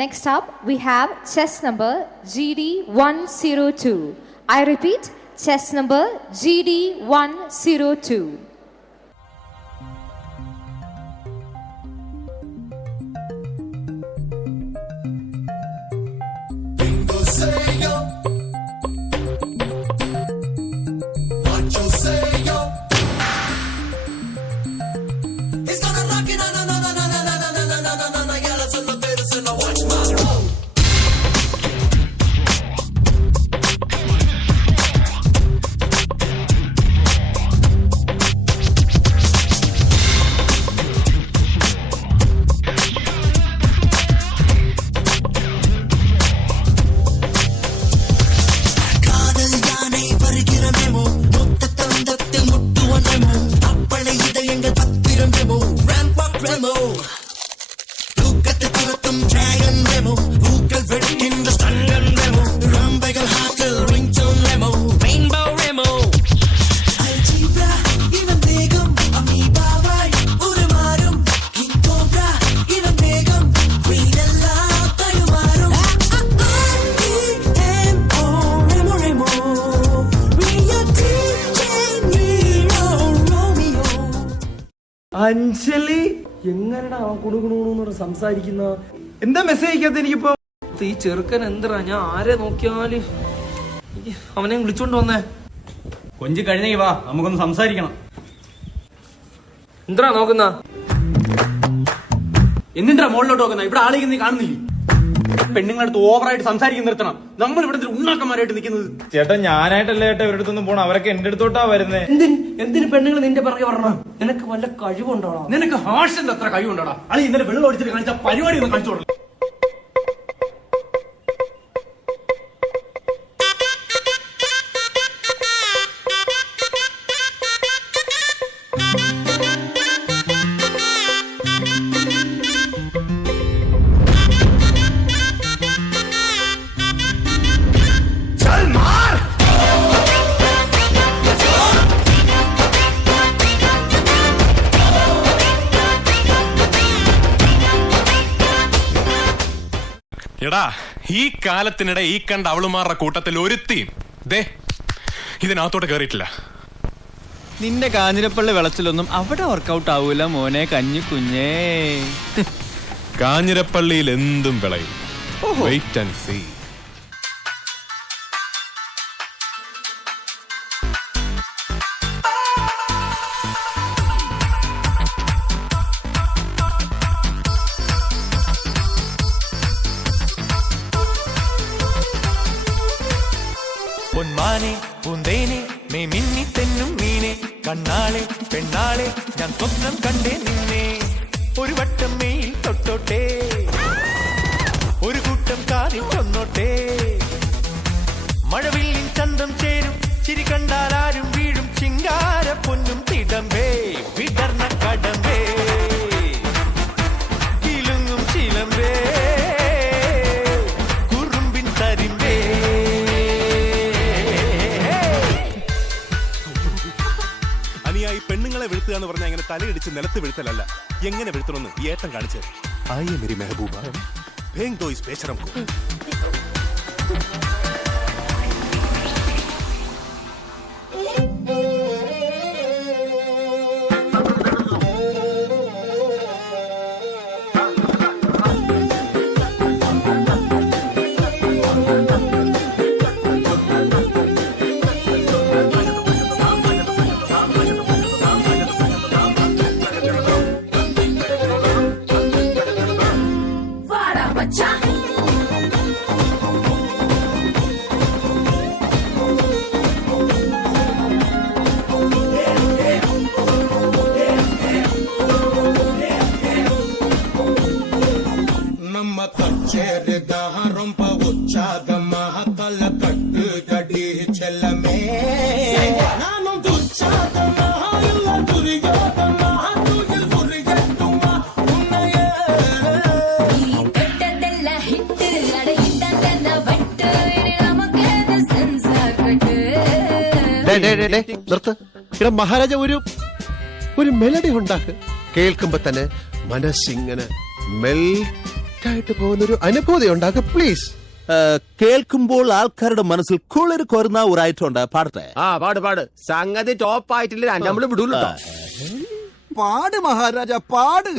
Next up, we have chess number GD102. I repeat, chess number GD102. Anjali എങ്ങനെടാ കുടുകുണൂന്ന് സംസാരിക്കുന്ന എന്താ message അയക്കാത്ത? എനിക്കിപ്പോ ഈ ചെറുക്കൻ എന്താ, ഞാൻ ആരെ നോക്കിയാല് അവനെ വിളിച്ചോണ്ട് വന്നേ. കൊഞ്ചി കഴിഞ്ഞേ വാ, നമുക്കൊന്ന് സംസാരിക്കണം. എന്താ നോക്കുന്ന? എന്തിനാ മുകളിലോട്ട് നോക്കുന്ന? ഇവിടെ ആളേക്ക് നീ കാണുന്നില്ലേ? പെണ്ണുങ്ങളടുത്ത് ഓവറായിട്ട് സംസാരിക്കുന്ന നിർത്തണം. നമ്മൾ ഇവിടെ ഉണ്ണാക്കന്മാരായിട്ട് നിൽക്കുന്നത്. ചേട്ടാ ഞാനായിട്ടല്ലേ ചേട്ടാ ഇവരുടെ അടുത്തൊന്നും പോണം, അവരൊക്കെ എന്റെ അടുത്തോട്ടാ വരുന്നേ. എന്തിന് പെണ്ണുങ്ങൾ നിന്റെ പിറകെ പറഞ്ഞ? നിനക്ക് വല്ല കഴിവുണ്ടോടാ? നിനക്ക് ഹാഷിന്റെ അത്ര കഴിവുണ്ടോടാ? അളി ഇന്നലെ വെള്ളം ഒഴിച്ചിട്ട് കാണിച്ച പരിപാടി ഒന്ന് കാണിച്ചോളൂ. എടാ, ഈ കാലത്തിനിടെ ഈ കണ്ട അവളുമാരുടെ കൂട്ടത്തിൽ ഒരുത്തിയും ദേ ഇതിനകത്തോട്ട് കയറിയിട്ടില്ല. നിന്റെ കാഞ്ഞിരപ്പള്ളി വെളച്ചിലൊന്നും അവിടെ വർക്കൗട്ട് ആവൂല മോനെ കഞ്ഞി കുഞ്ഞേ. കാഞ്ഞിരപ്പള്ളിയിൽ എന്തും വിളയും. Wait and see. പൊന്മാനെ പൂന്തേനെ മേ മിന്നി തെന്നും മീനെ കണ്ണാളെ പെണ്ണാളെ ഞാൻ സ്വപ്നം കണ്ടേ നിന്നെ. ഒരു വട്ടം മെയിൽ തൊട്ടോട്ടെ, ഒരു കൂട്ടം കാതിൽ കൊന്നോട്ടെ. മഴവില്ലിൻ ചന്തം ചേരും ചിരി കണ്ടാലാരും വീഴും ചിങ്കാര പൊന്നും തിടമ്പേ വിടർന്ന കടമ്പേ കിലുങ്ങും ചിലമ്പേ കുറുമ്പിൻ തരിമ്പേ. ഈ പെണ്ണുങ്ങളെ വീഴ്ത്തുക എന്ന് പറഞ്ഞാൽ ഇങ്ങനെ തലയിടിച്ച് നിലത്ത് വീഴ്ത്തലല്ല, എങ്ങനെ വീഴ്ത്തണമെന്ന് ഈ ഏട്ടൻ കാണിച്ചത്. ആയ മേരി മെഹബൂബ ഭേങ് ദോ ഇസ് പേശറം കോ. നിർത്ത്. ഇവിടെ മഹാരാജ ഒരു മെലഡി ഉണ്ടാക്ക്. കേൾക്കുമ്പോ തന്നെ മനസ്സിങ്ങനെ മെൽറ്റ് തെറ്റായിട്ട് പോകുന്നൊരു അനുഭൂതി ഉണ്ടാക്കുക പ്ലീസ്. കേൾക്കുമ്പോൾ ആൾക്കാരുടെ മനസ്സിൽ കുളിർ കൊരുന്ന ഒരു ഐറ്റം ഉണ്ട്. പാടട്ടെ? പാട് പാട്. സംഗതി ടോപ്പ് ആയിട്ടില്ല, നമ്മള് വിടൂല്ലോ. പാട് മഹാരാജ പാട്.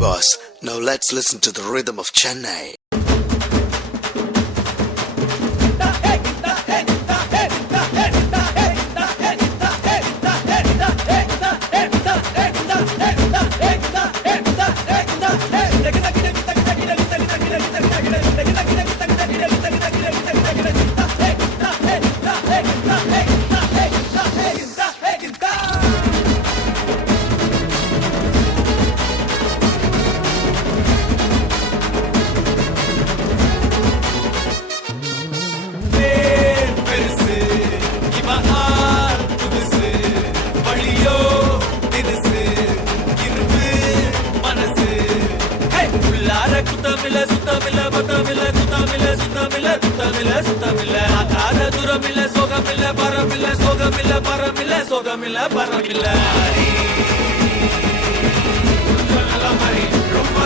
Boss, now let's listen to the rhythm of Chennai. ரொம்ப